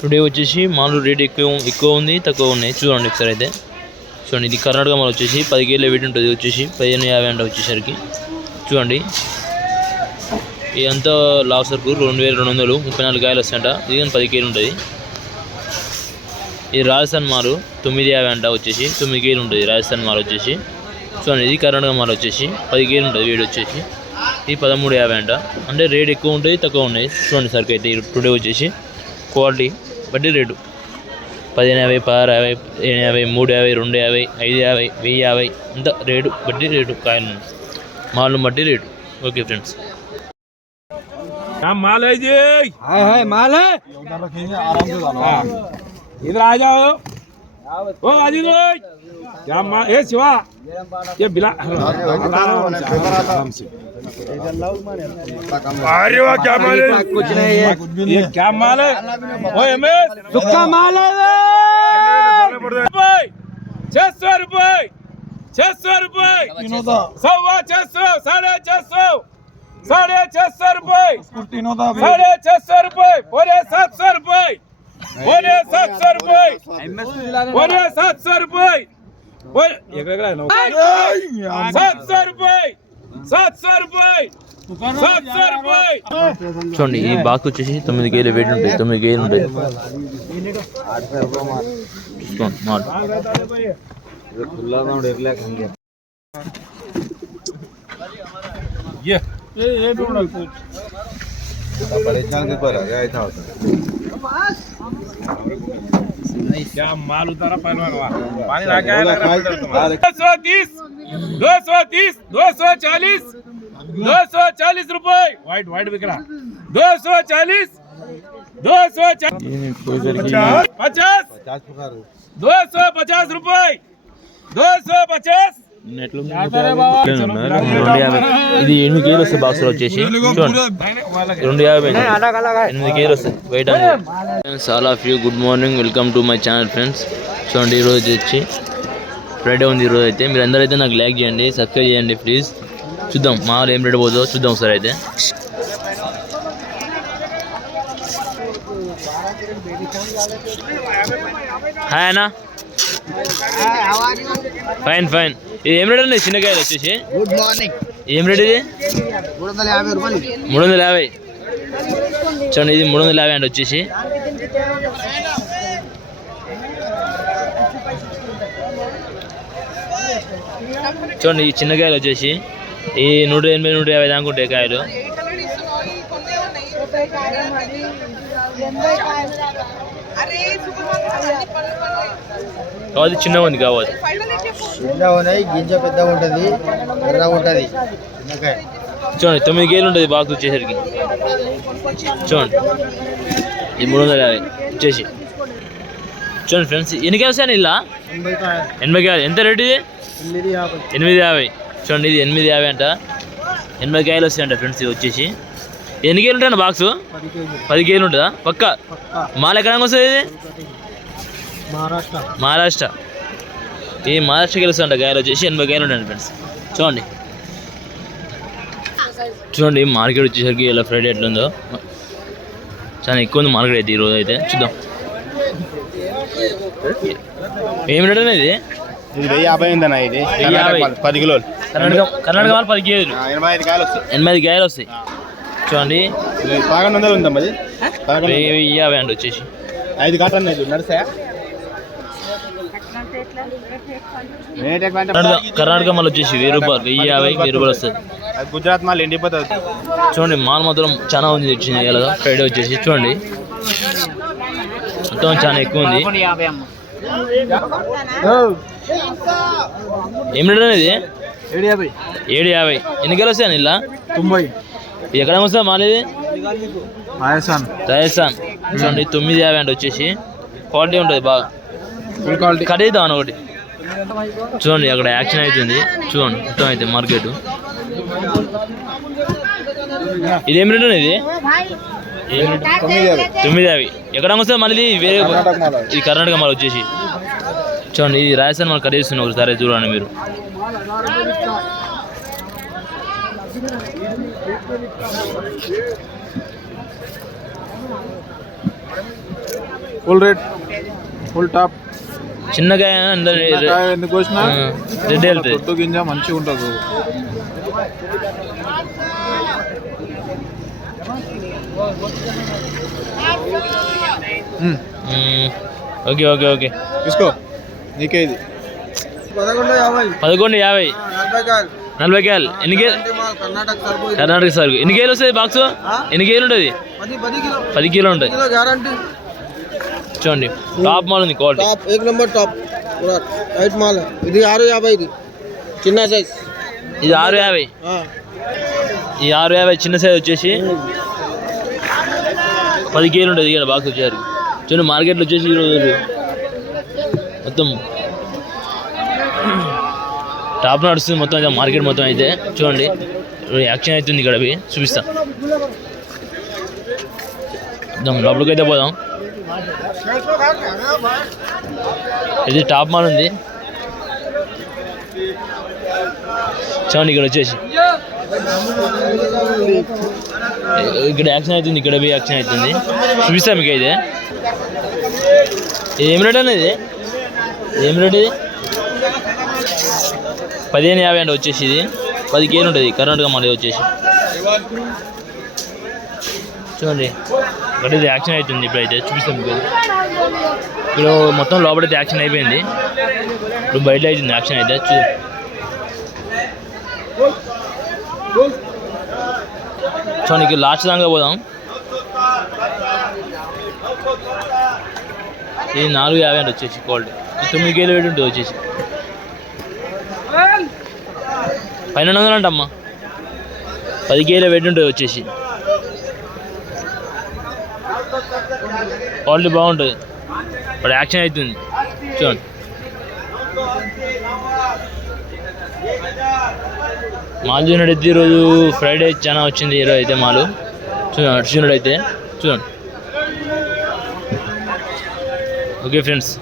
Today వచ్చేసి మామూలు rate ఎక్కువ ఎక్కువ ఉంది తక్కువ ఉన్నాయి. చూడండి ఒకసారి అయితే. చూడండి ఇది కర్ణాటక మాల్ వచ్చేసి పది కేజీల వెయిట్ ఉంటుంది వచ్చేసి పదిహేను యాభై అంట వచ్చేసరికి. చూడండి. ఇదంతా లావ్ సరుకు రెండు వేల రెండు వందలు ముప్పై నాలుగు కాయలు వస్తాయంట. ఇది కానీ పది కేజీలు ఉంటుంది. ఇది రాజస్థాన్ మారు తొమ్మిది యాభై అంట వచ్చేసి తొమ్మిది కేజీలు ఉంటుంది రాజస్థాన్ మాల్ వచ్చేసి. చూడండి ఇది కర్ణాటక మాల్ వచ్చేసి పది కేజీలు ఉంటుంది వేడి వచ్చేసి. ఇది పదమూడు యాభై అంట. అంటే రేట్ ఎక్కువ ఉంటుంది తక్కువ ఉన్నాయి. చూడండి సరుకు అయితే టుడే వచ్చేసి క్వాలిటీ బట్టి రేటు పదిహేను యాభై పదహారు యాభై పదిహేను యాభై మూడు యాభై రెండు యాభై ఐదు యాభై వెయ్యి యాభై అంత రేటు బట్టి రేటు కాయలు మాల్ను బట్టి రేటు ఓకే ఫ్రెండ్స్ क्या माल है जी हाय हाय माल है हाँ। इधर आ जाओ ओ अजीत भाई क्या माल ए शिवा ये बिला आराम से अरे वाह क्या माल है कुछ नहीं है ये क्या माल है ओ एमएस सुक्का माल है रुपए छह सौ रुपए छह सौ रुपए सवा छह सौ साढ़े छह सौ साढ़े छह सौ रुपए साढ़े छह सौ रुपए बोले सात सौ रुपए बोले सात सौ रुपए बोले सात सौ रुपए बोले सात सौ रुपए सात सौ रुपए सात सौ रुपए చూడండి ఈ బాక్స్ వచ్చేసి తొమ్మిది కేజీలు వెయిట్ ఉంటాయి తొమ్మిది కేజీలు ఉంటాయి చూసుకోండి परेशान के पर आ गया था क्या माल उतारा पहलवान पानी ला के दो सौ तीस दो सौ तीस दो सौ चालीस दो सौ चालीस रुपए वाइट वाइट बिक रहा दो सौ चालीस दो सौ पचास पचास दो सौ पचास रुपए दो सौ पचास ఇది ఎనిమిది కేజీలు వస్తాయి బాక్స్లో వచ్చేసి. చూడండి. రెండు యాభై. ఎనిమిది కేజీలు వస్తాయి weight friends all of you good morning welcome to my channel friends చూడండి ఈరోజు వచ్చి ఫ్రైడే ఉంది ఈరోజు అయితే. మీరు అందరైతే నాకు లైక్ చేయండి సబ్స్క్రైబ్ చేయండి ప్లీజ్ చూద్దాం మా ఏం రేట్ పోతుందో చూద్దాం ఒకసారి అయితే. హాయ్ అన్న ఫైన్ ఫైన్ ఇది ఏం రేట్ అండి చిన్నకాయలు వచ్చేసి? గుడ్ మార్నింగ్ ఏం రేట్ ఇది? మూడు వందల యాభై రూపాయలు మూడు వందల యాభై. చూడండి ఇది మూడు వందల యాభై అండి వచ్చేసి. చూడండి ఈ చిన్న కాయలు వచ్చేసి. ఈ నూట ఎనభై నూట యాభై దాకా ఉంటాయి కాయలు. కావాలి చిన్నగా ఉంది కావాలి. చిన్నగా ఉన్నాయి గింజ పెద్దగా ఉంటుంది ఎర్రగా ఉంటుంది. చూడండి తొమ్మిది కేజీలు ఉంటుంది బాక్స్ వచ్చేసరికి. చూడండి. ఇది మూడు వందల యాభై. వచ్చేసి. చూడండి ఫ్రెండ్స్ ఎన్ని కాయలు వస్తాయి ఇలా? ఎనభై కాయ ఎనభై కాయలు ఎంత రేటు ఇది? ఎనిమిది యాభై. ఎనిమిది యాభై. చూడండి ఇది ఎనిమిది యాభై అంట. ఎనభై కాయలు వస్తాయంట ఫ్రెండ్స్ ఇది వచ్చేసి. ఎన్ని కేజీలు ఉంటాయండి బాక్స్ పది కేజీలు ఉంటుందా? పక్క? పక్కా మాల ఎక్కడ వస్తుంది ఇది? మహారాష్ట్ర. మహారాష్ట్ర. ఈ మహారాష్ట్ర గెలుస్తుంట కాయలు వచ్చేసి ఎనభై కాయలు ఉంటాయండి ఫ్రెండ్స్ చూడండి. చూడండి మార్కెట్ వచ్చేసరికి ఇలా ఫ్రైడే ఎట్లుందో. చాలా ఎక్కువ ఉంది మార్కెట్ అయితే ఈరోజు అయితే. చూద్దాం. ఏం రేట్ అనేది ఇది? యాభై ఉందన్న ఇది. పది కిలోలు. కర్ణాటక కర్ణాటక వాళ్ళు పది కేజీలు. ఎనభై ఐదు కాయలు వస్తాయి. ఎనభై ఐదు కాయలు వస్తాయి. చూడండి పదకొండు వందలు వెయ్యి వెయ్యి యాభై అండి వచ్చేసి. ఐదు కాటన్ ఇది నడుస్తాయా? కర్ణాటక మళ్ళీ వచ్చేసి వెయ్యి రూపాయలు వెయ్యి యాభై వెయ్యి రూపాయలు వస్తుంది గుజరాత్ మాల్ ఎండిపోతుంది. చూడండి మాల్ మాత్రం చాలా ఉంది వచ్చింది ఇలా ఫ్రైడే వచ్చేసి చూడండి. మొత్తం చాలా ఎక్కువ ఉంది. ఏం రేట్ అనేది? ఏడు యాభై. ఏడు యాభై. ఎన్ని కిలో వస్తాయి ఇలా తొంభై. ఎక్కడ వస్తా మాలేది రాజస్థాన్. రాజస్థాన్. చూడండి తొమ్మిది యాభై అంటే వచ్చేసి. క్వాలిటీ ఉంటుంది బాగా. ఫుల్ క్వాలిటీ కడేద్దాం అని ఒకటి. చూడండి అక్కడ యాక్షన్ అవుతుంది. చూడండి మొత్తం అయితే మార్కెట్. ఇది ఏం రేట్ ఇది? తొమ్మిది యాభై. ఎక్కడ వస్తుంది మళ్ళీ వేరే ఇది కర్ణాటక మాల్ వచ్చేసి. చూడండి ఇది రాజస్థాన్ మాల్ కట్టేస్తుంది ఒకసారి చూడండి మీరు. Full rate full top. చిన్నగా ఎందుకు కోసినా? రెడ్ వెళ్తుంది గింజ మంచిగా ఉంటుంది. Okay okay okay. తీసుకో. నీకే ఇది. పదకొండు యాభై. పదకొండు యాభై. నలభై కాయలు. ఎన్ని కర్ణాటక సరుకు ఎన్ని కేలు వస్తుంది బాక్స్ ఎన్ని కేలు. ఉంటుంది. పది కిలో ఉంటుంది చూడండి టాప్ మాల్ ఉంది క్వాలిటీ టాప్ ఏక్ నెంబర్ టాప్ మాల్ ఇది ఆరు యాభై ఇది. చిన్న సైజ్ ఇది ఆరు యాభై. ఈ ఆరు యాభై చిన్న సైజ్ వచ్చేసి పది కేలు ఉంటుంది ఇక్కడ బాక్స్ వచ్చేసరికి చూడండి మార్కెట్లో వచ్చేసి ఈరోజు మొత్తం. టాప్ నడుస్తుంది మొత్తం అయితే మార్కెట్ మొత్తం అయితే. చూడండి. యాక్షన్ అవుతుంది ఇక్కడ అవి చూపిస్తా. లోపలికి అయితే పోదాం. ఇది టాప్ మాల్ ఉంది. చూడండి ఇక్కడ వచ్చేసి. ఇక్కడ యాక్షన్ అవుతుంది ఇక్కడ బి యాక్షన్ అవుతుంది. చూపిస్తా మీకు అయితే. ఇది ఏం రేట్ అనేది ఏం రేట్ ఇది? పదిహేను యాభై అండి వచ్చేసి ఇది. పది కేలు ఉంటుంది. కర్ణాటక మళ్ళీ వచ్చేసి. చూడండి. ఇక్కడ ఇది యాక్షన్ అవుతుంది ఇప్పుడైతే. చూపిస్తాం మీకు. ఇప్పుడు మొత్తం లోపలైతే యాక్షన్ అయిపోయింది. ఇప్పుడు బయట అవుతుంది యాక్షన్ అయితే. చూ చూడండి లాస్ట్ దాకా పోదాం. ఇది నాలుగు యాభై అంటే వచ్చేసి కోల్డ్ తొమ్మిది కేలు వేడి ఉంటుంది వచ్చేసి. పన్నెండు వందలు అంటమ్మా పది కేలు వేడి ఉంటుంది వచ్చేసి. క్వాలిటీ బాగుంటుంది. ఇప్పుడు యాక్షన్ అవుతుంది చూడండి. మాల్ చూసినట్టయితే ఈరోజు ఫ్రైడే చాలా వచ్చింది ఈరోజు అయితే మాలు. చూడండి చూసినట్టయితే చూడండి. Okay friends.